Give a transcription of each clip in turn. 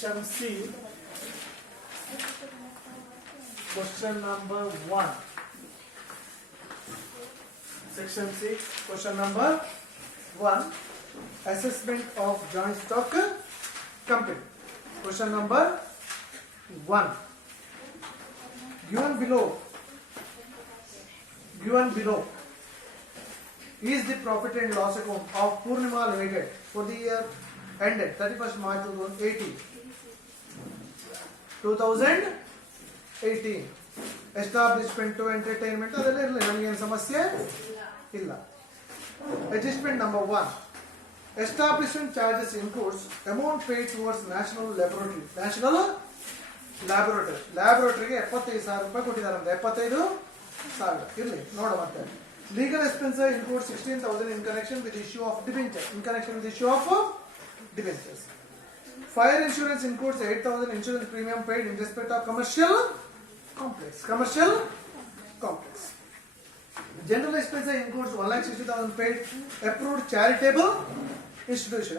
Section C, question number 1. Section C, question number 1. Assessment of joint stock company. Question number 1. Given below is the profit and loss account of Purnima Limited for the year ended 31st March 2018. Establishment to entertainment adalli samasye illa. Adjustment number 1. Establishment charges includes amount paid towards national laboratory ಗೆ 75,000 ರೂಪಾಯಿ ಕೊಟ್ಟಿದ್ದಾರೆ ಅಂತ 75,000 ಇರಲಿ ನೋಡ ಮತ್ತೆ. Legal expenses include 16,000 in connection with the issue of debentures. Fire insurance includes 8,000 insurance premium paid in respect of commercial complex. General expenses includes 1,60,000 paid approved charitable institution.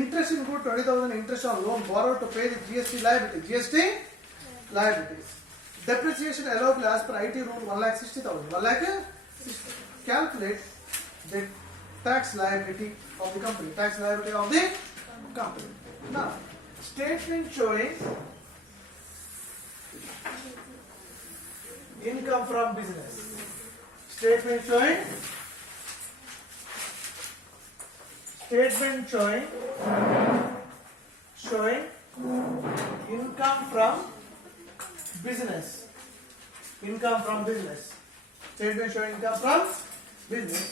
Interest include 20,000 interest on loan borrowed to pay the GST liabilities. Depreciation allowable as per IT rule 1,60,000. Calculate the tax liability of the company. Now, statement showing income from business. Statement showing income from business. Statement showing income from business,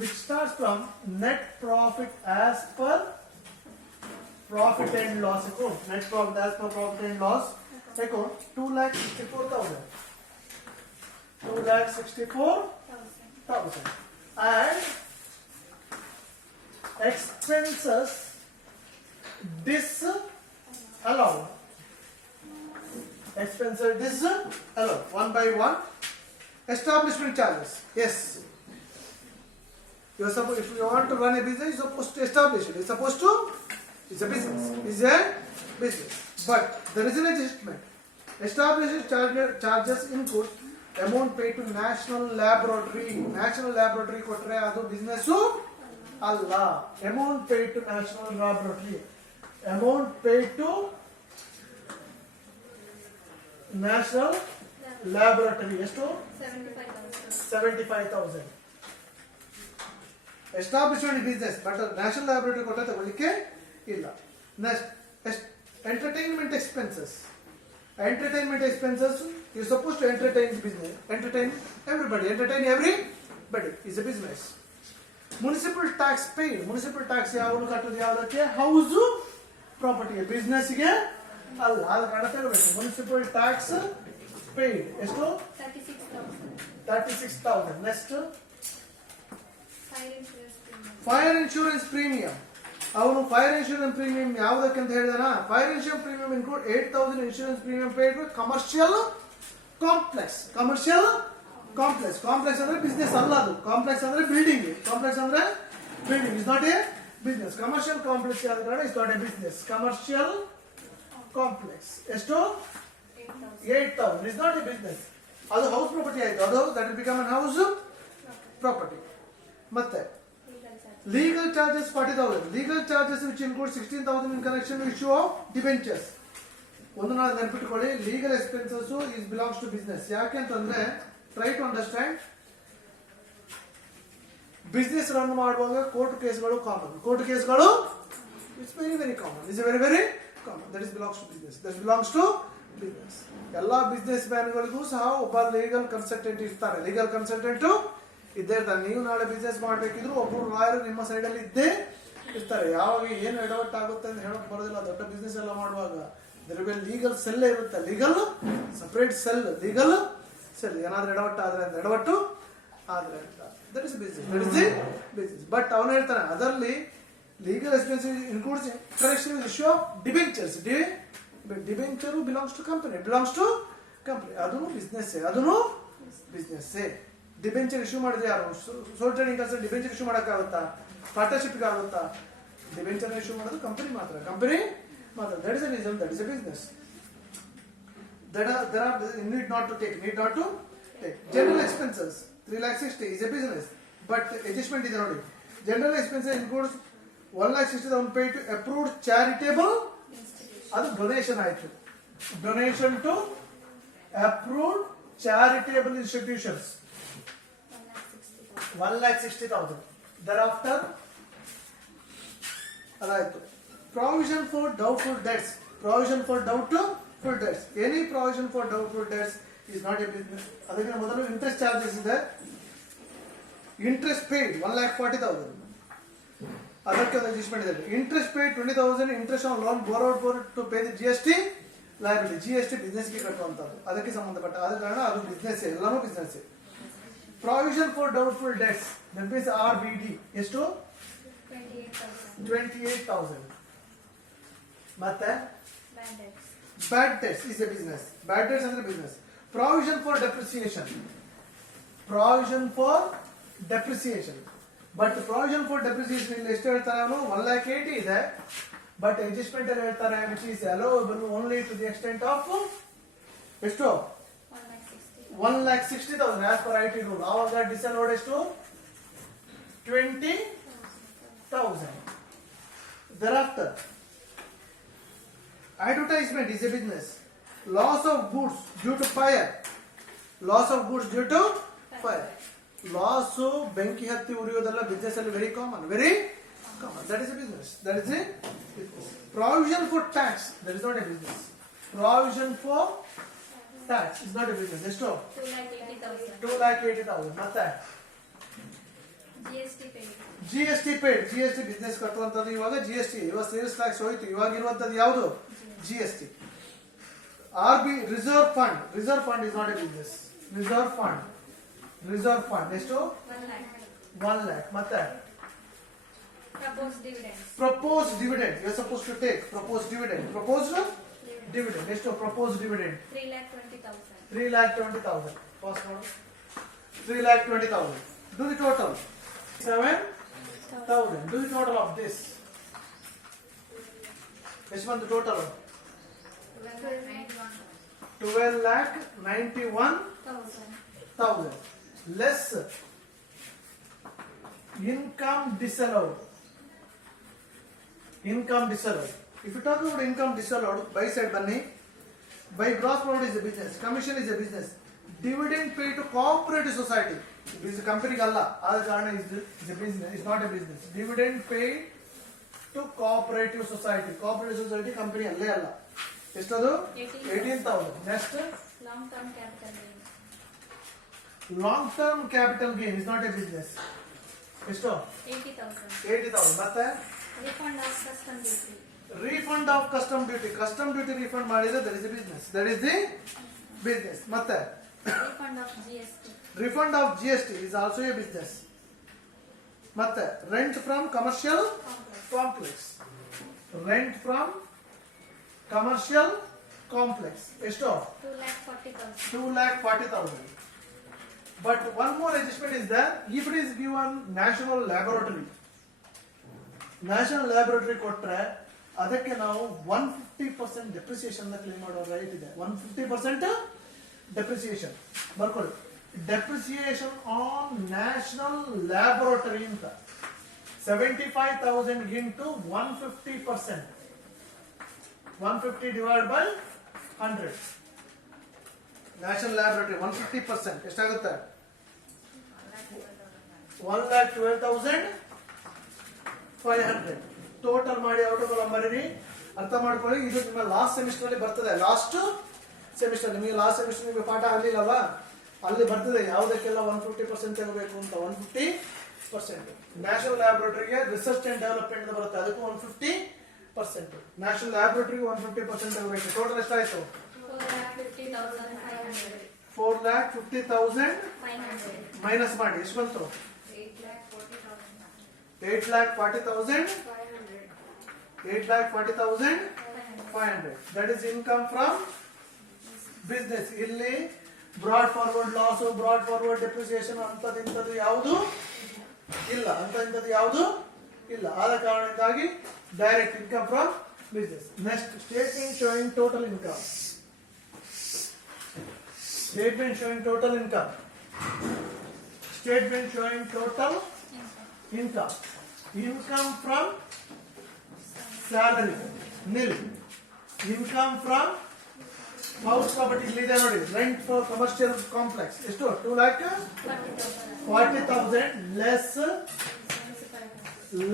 which starts from net profit as per profit and loss account. Net profit as per profit and loss account 2,64,000. 2,64,000 and expenses disallowed. One by one. Establishment charges. Yes. If you want to run a business, you're supposed to establish it. It's a business. But there is an adjustment. Establishment charges include amount paid to national laboratory. Kotre adu business alla. Amount paid to national laboratory. ಎಷ್ಟು 75,000. Establishment business, but national laboratory ಕೊಟ್ಟ ತಗೊಳ್ಳಿಕ್ಕೆ ಇಲ್ಲ. Next, entertainment expenses. You're supposed to entertain everybody is a business. Municipal tax paid. ಯಾವುದು ಕಟ್ಟೋದು ಯಾವುದಕ್ಕೆ? House property business ಗೆ ಅಲ್ಲ. ಅದು ಕಟ್ಟಬೇಕು. Municipal tax paid. ಎಷ್ಟು? 36,000. Next, fire insurance premium. ಅವನು ಫೈರ್ ಇನ್ಶೂರೆನ್ಸ್ ಪ್ರೀಮಿಯಂ ಯಾವುದಕ್ಕೆ ಅಂತ ಹೇಳಿದಾನ? Fire insurance premium include 8,000 insurance premium paid with commercial complex ಅಂದ್ರೆ ಬಿಸ್ನೆಸ್ ಅಲ್ಲ. ಅದು ಕಾಂಪ್ಲೆಕ್ಸ್ ಅಂದ್ರೆ building is not a business. Commercial complex ಆದ ಕಾರಣ is not a business. Commercial complex ಎಷ್ಟು? 8,000 is not a business. ಅದು ಹೌಸ್ ಪ್ರಾಪರ್ಟಿ ಆಯ್ತು. ಅದು that will become a house property. ಮತ್ತೆ legal charges 40,000. Legal charges which include 16,000 in connection with issue of debentures. ಒಂದು ನಾವು ನೆನಪಿಟ್ಕೊಳ್ಳಿ, legal expenses is belongs to business. ಯಾಕೆ ಅಂತಂದ್ರೆ try to understand, business run ಮಾಡುವಾಗ court ಕೇಸ್ಗಳು common. It's very common. that is belongs to business. ಎಲ್ಲ business ಮ್ಯಾನ್ಗಳಿಗೂ ಸಹ ಒಬ್ಬ legal consultant ಇರ್ತಾರೆ. ಲೀಗಲ್ ಕನ್ಸಲ್ಟೆಂಟ್ ಇದ್ದೇ ಇರ್ತಾರೆ. ನೀವು ನಾಳೆ ಬಿಸ್ನೆಸ್ ಮಾಡಬೇಕಿದ್ರು ಒಬ್ಬರು ಲಾಯರ್ ನಿಮ್ಮ ಸೈಡ್ ಅಲ್ಲಿ ಇದ್ದೇ ಇರ್ತಾರೆ. ಯಾವಾಗ ಏನು ಎಡವಟ್ಟು ಆಗುತ್ತೆ ಅಂತ ಹೇಳಕ್ ಬರೋದಿಲ್ಲ. ದೊಡ್ಡ ಬಿಸ್ನೆಸ್ ಎಲ್ಲ ಮಾಡುವಾಗ ಲೀಗಲ್ ಸೆಲ್ ಇರುತ್ತೆ. Separate cell. ಏನಾದ್ರೂ ಎಡವಟ್ಟು ಆದ್ರೆ ದಟ್ ಇಸ್ ಬಿಸ್ನೆಸ್. ಬಟ್ ಅವನು ಹೇಳ್ತಾನೆ ಅದರಲ್ಲಿ legal expenses includes connection with issue of debentures. Debenture belongs to company. ಅದನ್ನು ಬಿಸ್ನೆಸ್. ಡಿಬೆಂಚರ್ ಇಶ್ಯೂ ಮಾಡಿದ್ರೆ ಯಾರು? ಸೋಲ್ ಟ್ರೇಡಿಂಗ್ ಕನ್ಸಲ್ಟ್ ಡಿಬೆಂಚರ್ ಇಶ್ಯೂ ಮಾಡೋಕ್ಕಾಗುತ್ತಾ? ಪಾರ್ಟ್ನರ್ಶಿಪ್ಗೆ ಆಗುತ್ತಾ? ಡಿಬೆಂಚರ್ ಇಶ್ಯೂ ಮಾಡೋದು ಕಂಪನಿ ಮಾತ್ರ, ಕಂಪನಿ ಮಾತ್ರ. That is a reason, that is a business. There are need not to take. General expenses 3,60,000 is a business, but adjustment is not. General expenses includes 1,60,000 paid to approved charitable. ಅದು donation ಆಯ್ತು. Donation to approved charitable institutions 1,60,000. Thereafter ಅದಾಯ್ತು. Provision for doubtful debts. Provision for doubtful debts. Any provision for doubtful debts is not a business. ಅದಕ್ಕೆ ಮೊದಲು interest charges ಇದೆ. Interest paid 1,40,000. ಅದಕ್ಕೆ ಒಂದು adjustment ಇದೆ. Interest paid 20,000. Interest on loan borrowed for to pay the GST liability. GST ಬಿಸ್ನೆಸ್ಗೆ ಕಟ್ಟುವಂಥದ್ದು, ಅದಕ್ಕೆ ಸಂಬಂಧಪಟ್ಟ. ಆದ ಕಾರಣ ಅದು ಬಿಸ್ನೆಸ್, ಎಲ್ಲಾನು business. Provision for doubtful debts that means RBD ಎಷ್ಟು 28,000. ಮತ್ತೆ bad debts is a business. Bad debts ಅಂದ್ರೆ business. Provision for depreciation. Provision for depreciation. But provision for depreciation ಇಲ್ಲಿ ಎಷ್ಟು ಹೇಳ್ತಾರೆ ಅವನು 1,80,000 ಇದೆ. ಬಟ್ ಅಡ್ಜಸ್ಟ್ಮೆಂಟ್ ಅಲ್ಲಿ ಹೇಳ್ತಾರೆ which is allowable only to the extent of ಎಷ್ಟು 1,60,000 ಆಸ್ ಪರ್ IT ರೂಲ್. ಆವಾಗ ಡಿಸಲೋಡ್ ಎಷ್ಟು 20,000. Thereafter advertisement is a business. Loss of goods due to fire. Loss of goods due to fire. Loss ಬೆಂಕಿ ಹತ್ತಿ ಉರಿಯೋದೆಲ್ಲ business ಅಲ್ಲಿ very common, very common. That is a business. That is a provision for tax. That is not a business. Provision for tax is not a business. ಎಷ್ಟು 2,80,000. ಮತ್ತೆ GST paid. GST business ಕಟ್ಟುವಂತದ್ದು. ಇವಾಗ GST, ಇವಾಗ sales tax ಹೋಯ್ತು. ಇವಾಗ ಇರುವಂತದ್ದು ಯಾವುದು GST. Reserve fund. Reserve fund is not a business. Reserve fund ಎಷ್ಟು 1 lakh. ಮತ್ತೆ propose dividend. You are supposed to take propose dividend. Proposed dividend ಎಷ್ಟು ಪ್ರಪೋಸ್ ಡಿವಿಡೆಂಡ್ 3,20,000. ಪಾಸ್ ಮಾಡು. 3,20,000. Do the total 7,000. Do the total of this. Which one the total? 12,91,000 less income disallowed. Income disallowed. If you talk about income disallowed, by side bunny, by gross profit is a business. Commission is a business. Dividend paid to cooperative society. This is a company galla. All kaana is a business. It's not a business. Dividend paid to cooperative society. Cooperative society company alle alla. Estadu 18,000. Next long term capital gain. Long term capital gain is not a business. Esto 80,000. Matte Refund of custom duty. Refund of custom duty. Custom duty refund ಮಾಡಿದ್ರೆ that is a business. That is the business. Matte Refund of GST. Refund of GST is also a business. Matte rent from commercial complex. Rent from commercial complex. Esto 2,40,000. But one more adjustment is there. If it is given national laboratory ಕೊಟ್ರೆ ಅದಕ್ಕೆ ನಾವು 150% depreciation claim ಮಾಡೋ right ಇದೆ. 150% depreciation ಬರ್ಕೊಳ್ಳಿ. Depreciation on national laboratory ಅಂತ 75,000 into 150%. 150 divided by 100. National laboratory 150% ಎಷ್ಟಾಗುತ್ತೆ 1,12,500. Total ಮಾಡಿ out ಬರೀರಿ. ಅರ್ಥ ಮಾಡ್ಕೊಳ್ಳಿ. ಇದು ನಿಮ್ಮ ಲಾಸ್ಟ್ ಸೆಮಿಸ್ಟರ್ ಅಲ್ಲಿ ಬರ್ತದೆ. ಲಾಸ್ಟ್ ಸೆಮಿಸ್ಟರ್ ನಿಮಗೆ ಲಾಸ್ಟ್ ಸೆಮಿಸ್ಟರ್ ನಿಮಗೆ ಪಾಠ ಆಗಲಿಲ್ಲವಾ, ಅಲ್ಲಿ ಬರ್ತದೆ ಯಾವುದಕ್ಕೆಲ್ಲ 150% ತಗೋಬೇಕು ಅಂತ. 150%. ನ್ಯಾಷನಲ್ ಲ್ಯಾಬೊರೇಟರಿಗೆ ರಿಸರ್ಚ್ ಅಂಡ್ ಡೆವಲಪ್ಮೆಂಟ್ ಬರುತ್ತೆ, ಅದಕ್ಕೂ 150%. ನ್ಯಾಷನಲ್ ಲ್ಯಾಬೊರೇಟರಿಗೆ 150% ತಗೋಬೇಕು. ಟೋಟಲ್ ಎಷ್ಟಾಯ್ತು 4,50,000 ಮೈನಸ್ ಮಾಡಿ ಎಷ್ಟು ಬಂತು 8,40,500. That is income from business. ಇಲ್ಲಿ broad forward loss, broad forward depreciation ಅಂತದ್ದು ಯಾವುದು ಇಲ್ಲ. ಇಲ್ಲ. ಆದ ಕಾರಣಕ್ಕಾಗಿ direct income from business. Next statement showing total income. Statement showing total income. Statement showing total income. Income from salary nil. Income from house property ಇಲ್ಲಿದೆ ನೋಡಿ. Rent for commercial complex ಎಷ್ಟು 2,40,000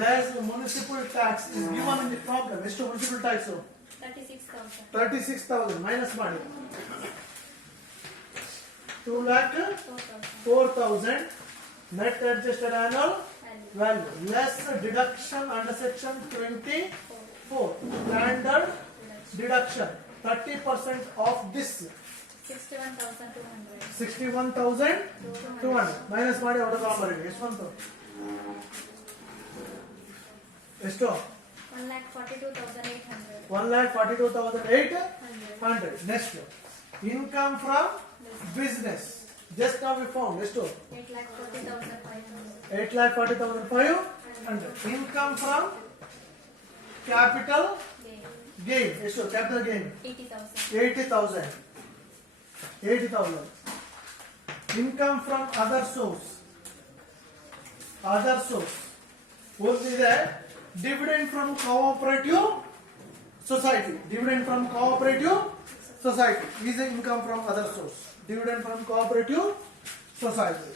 less municipal tax is given in the problem. ಎಷ್ಟು municipal tax? 36,000 minus ಮಾಡಿ 2,04,000 net adjusted annual value less deduction under section 24 standard deduction 30% of this 61,200 minus ಮಾಡಿ out of ಮಾಡಿ ಎಷ್ಟು ಬಂತು? ಎಷ್ಟು? 1,42,800. Next income from business. Just now we found ಎಷ್ಟು? 8,40,500. Income from capital gain ಎಷ್ಟು? Capital gain 80,000. Income from other source ಓದಿದೆ dividend from cooperative society. Dividend from cooperative society is the income from other source. Dividend from cooperative society.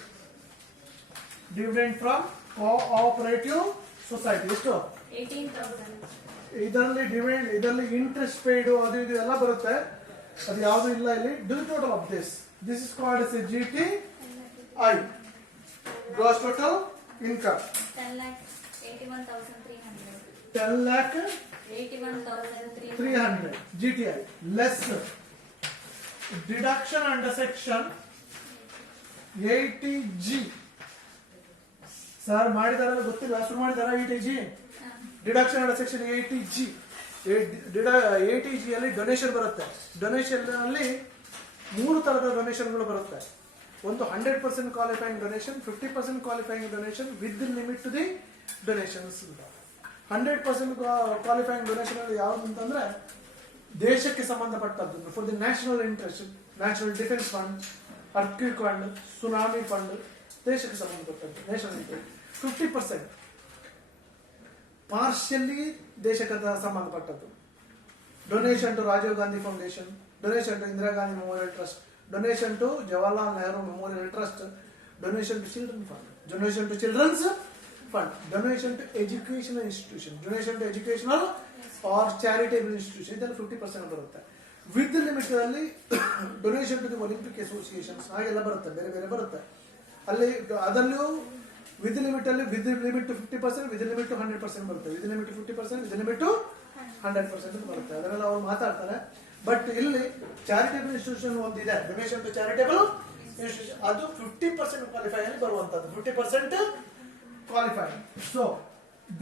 Dividend from cooperative society ಎಷ್ಟು? 18,000. ಇದರಲ್ಲಿ dividend, ಇದರಲ್ಲಿ interest paid ಅದು ಇದು ಎಲ್ಲ ಬರುತ್ತೆ. ಅದು ಯಾವುದು ಇಲ್ಲ ಇಲ್ಲಿ. The total of this is called as a GTI, gross total income. 10,81,300 GTI less deduction under section 80G. Sir ಮಾಡಿದಾರಲ್ಲ ಗೊತ್ತಿಲ್ಲ, ಶುರು ಮಾಡಿದಾರ 80G deduction under section 80G. 80G ಅಲ್ಲಿ ಡೊನೇಷನ್ ಬರುತ್ತೆ. ಡೊನೇಷನ್ ಅಲ್ಲಿ 3 ತರದ ಡೊನೇಷನ್ಗಳು ಬರುತ್ತೆ. ಒಂದು 100% qualifying donation, 50% qualifying donation with limit to the donations. 100% qualifying donation ಅಲ್ಲಿ ಯಾವುದು ಅಂತಂದ್ರೆ ದೇಶಕ್ಕೆ ಸಂಬಂಧಪಟ್ಟದ್ದು. For the national interest, national defence fund, earthquake fund, tsunami fund, ದೇಶಕ್ಕೆ ಸಂಬಂಧಪಟ್ಟದ್ದು ನ್ಯಾಷನಲ್ ಇಂಟ್ರೆಸ್ಟ್. 50% ಪಾರ್ಷಿಯಲಿ ದೇಶಕ್ಕೆ ಸಂಬಂಧಪಟ್ಟದ್ದು. Donation to Rajiv Gandhi foundation, donation to Indira Gandhi memorial trust, donation to Jawaharlal Nehru memorial trust, donation to children fund, donation to children's fund, donation to educational institution, donation to educational or charitable institution, ಇದೆಲ್ಲ 50% ಬರುತ್ತೆ. With limit ಅಲ್ಲಿ donation to the Olympic associations ಹಾಗೆಲ್ಲ ಬರುತ್ತೆ, ಬೇರೆ ಬೇರೆ ಬರುತ್ತೆ. ಅಲ್ಲಿ ಅದರಲ್ಲೂ ವಿತ್ ಲಿಮಿಟ್ ಅಲ್ಲಿ with limit to 50%, with limit to 100% ಬರುತ್ತೆ. With limit to 50%, with limit to 100% ಬರುತ್ತೆ. ಅದನ್ನೆಲ್ಲ ಅವ್ರು ಮಾತಾಡ್ತಾರೆ. ಬಟ್ ಇಲ್ಲಿ ಚಾರಿಟೇಬಲ್ ಇನ್ಸ್ಟಿಟ್ಯೂಷನ್ ಒಂದಿದೆ, ಡೊನೇಷನ್ ಟು ಚಾರಿಟೇಬಲ್ ಇನ್ಸ್ಟಿಟ್ಯೂಷನ್, ಅದು 50% ಕ್ವಾಲಿಫೈ ಅಲ್ಲಿ ಬರುವಂತದ್ದು. 50% qualify. So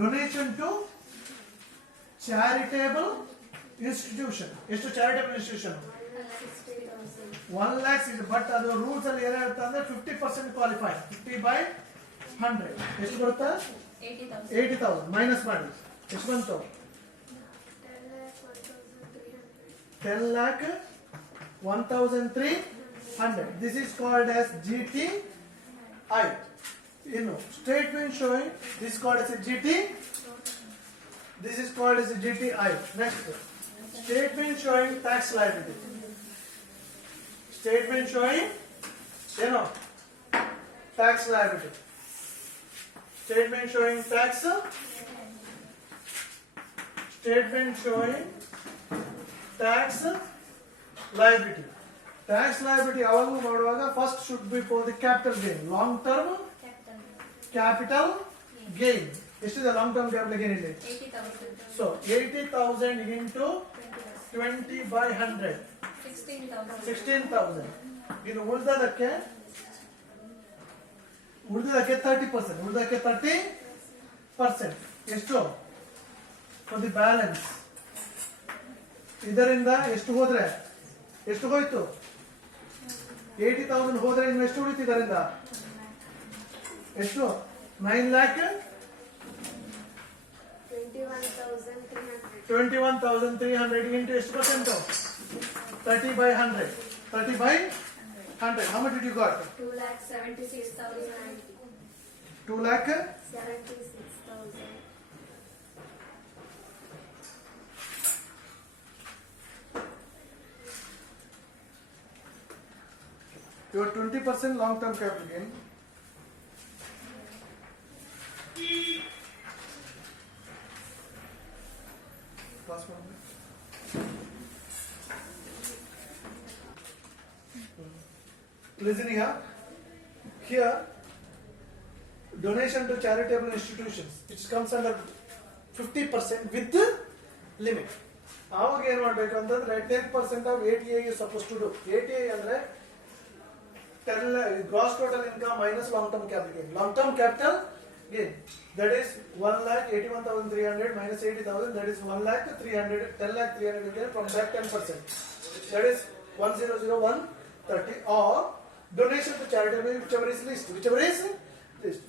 donation to charitable institution ಎಷ್ಟು? ಚಾರಿಟೇಬಲ್ ಇನ್ಸ್ಟಿಟ್ಯೂಷನ್ 1 lakh ಇದೆ. ಬಟ್ ಅದು ರೂಲ್ಸ್ ಅಲ್ಲಿ ಏನಿರುತ್ತೆ ಅಂದ್ರೆ 50% ಕ್ವಾಲಿಫೈ. 50/100 ಎಷ್ಟು ಬರುತ್ತೆ? 80,000 ಮೈನಸ್ ಮಾಡಿ ಎಷ್ಟು ಬಂತು? 10,01,300. This is called as GTI. Statement showing this is called as a GT. This is called as a GTI. Next, statement showing tax liability. Statement showing tax liability. Statement showing tax. Statement showing tax liability. Tax liability ಯಾವಾಗಲೂ ಮಾಡುವಾಗ first should be for the capital gain. Long term capital gain ಎಷ್ಟಿದೆ? Long term capital gain ಇಲ್ಲಿ 80,000. So 80,000 into 20/100 16,000. ಇನ್ನು ಉಳಿದಕ್ಕೆ 30%. ಉಳಿದಕ್ಕೆ 30% ಎಷ್ಟು? For the balance. ಇದರಿಂದ ಎಷ್ಟು ಹೋದ್ರೆ ಎಷ್ಟು ಹೋಯ್ತು? 80,000 ಹೋದ್ರೆ ಇನ್ನು ಎಷ್ಟು ಉಳಿತು? ಇದರಿಂದ ಎಷ್ಟು? 9,00,000 21,300 into ಎಷ್ಟು percent 30/100 30/100 how much did you got 2,76,090. 2 lakh 76,000. your 20% long term capital gain Last one. Listen here donation to charitable institutions which comes under 50% with the limit ಆವಾಗ ಏನು ಮಾಡಬೇಕು ಅಂತಂದ್ರೆ 10% of ATA is supposed to do ATA ಅಂದ್ರೆ gross total income minus long term capital gain. Long term capital gain that is 1,81,300 minus 80,000 that is 1,300 10,300 again from that 10% that is 1,00130 or donation to charitable whichever is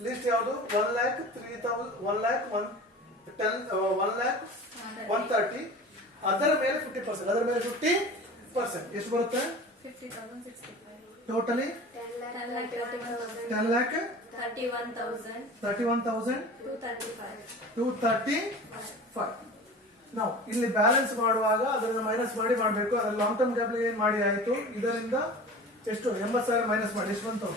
list ಯಾವುದು 1,130 ಅದರ ಮೇಲೆ 50% ಅದರ ಮೇಲೆ 50% ಎಷ್ಟು ಬರುತ್ತೆ 50,065. Totally 10 lakh 31,235 ನಾವು ಇಲ್ಲಿ balance ಮಾಡುವಾಗ ಅದನ್ನ ಮೈನಸ್ ಮಾಡಬೇಕು ಅದರ ಲಾಂಗ್ ಟರ್ಮ್ ಕ್ಯಾಪಿಟಲ್ ಏನ್ ಮಾಡಿ ಆಯ್ತು ಇದರಿಂದ ಎಷ್ಟು 80,000 ಮೈನಸ್ ಮಾಡಿ ಎಷ್ಟು ಬಂತು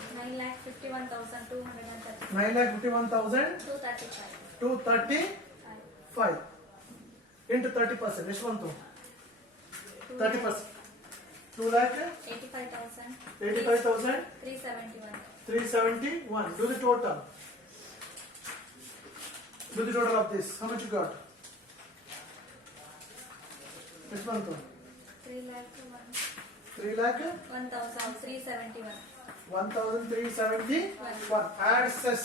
9,51,235 into 30% ಎಷ್ಟು ಬಂತು 30% 2,85,371 do the total of this how much you got ಎಷ್ಟು ಬಂತು 1,371 add cess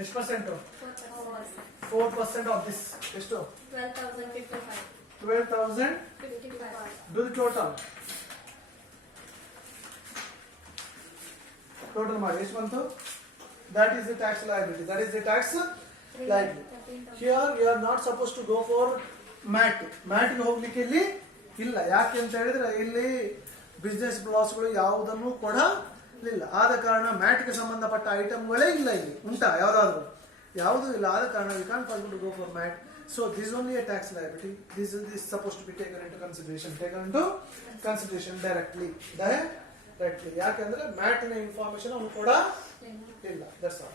ಎಷ್ಟು ಪರ್ಸೆಂಟ್ 4% of this ಎಷ್ಟು 12,055 do the total ಮಾಡಿ ಎಷ್ಟು ಬಂತು that is the tax liability here you are not supposed to go for MAT ಗೆ ಹೋಗ್ಲಿಕ್ಕೆ ಇಲ್ಲಿ ಇಲ್ಲ ಯಾಕೆ ಅಂತ ಹೇಳಿದ್ರೆ ಇಲ್ಲಿ ಬಿಸ್ನೆಸ್ ಲಾಸ್ಗಳು ಯಾವುದನ್ನು ಕೊಡಲಿಲ್ಲ ಆದ ಕಾರಣ ಮ್ಯಾಟ್ ಗೆ ಸಂಬಂಧಪಟ್ಟ ಐಟಮ್ಗಳೇ ಇಲ್ಲ ಇಲ್ಲಿ ಉಂಟಾ ಯಾವುದು ಇಲ್ಲ ಆದ ಕಾರಣ we can't possible to go for MAT so this is only a tax liability this is supposed to be taken into consideration directly ಯಾಕೆಂದ್ರೆ ಮ್ಯಾಟ್ ನ ಇನ್ಫಾರ್ಮೇಶನ್ ಅವನು ಕೂಡ ಇಲ್ಲ that's all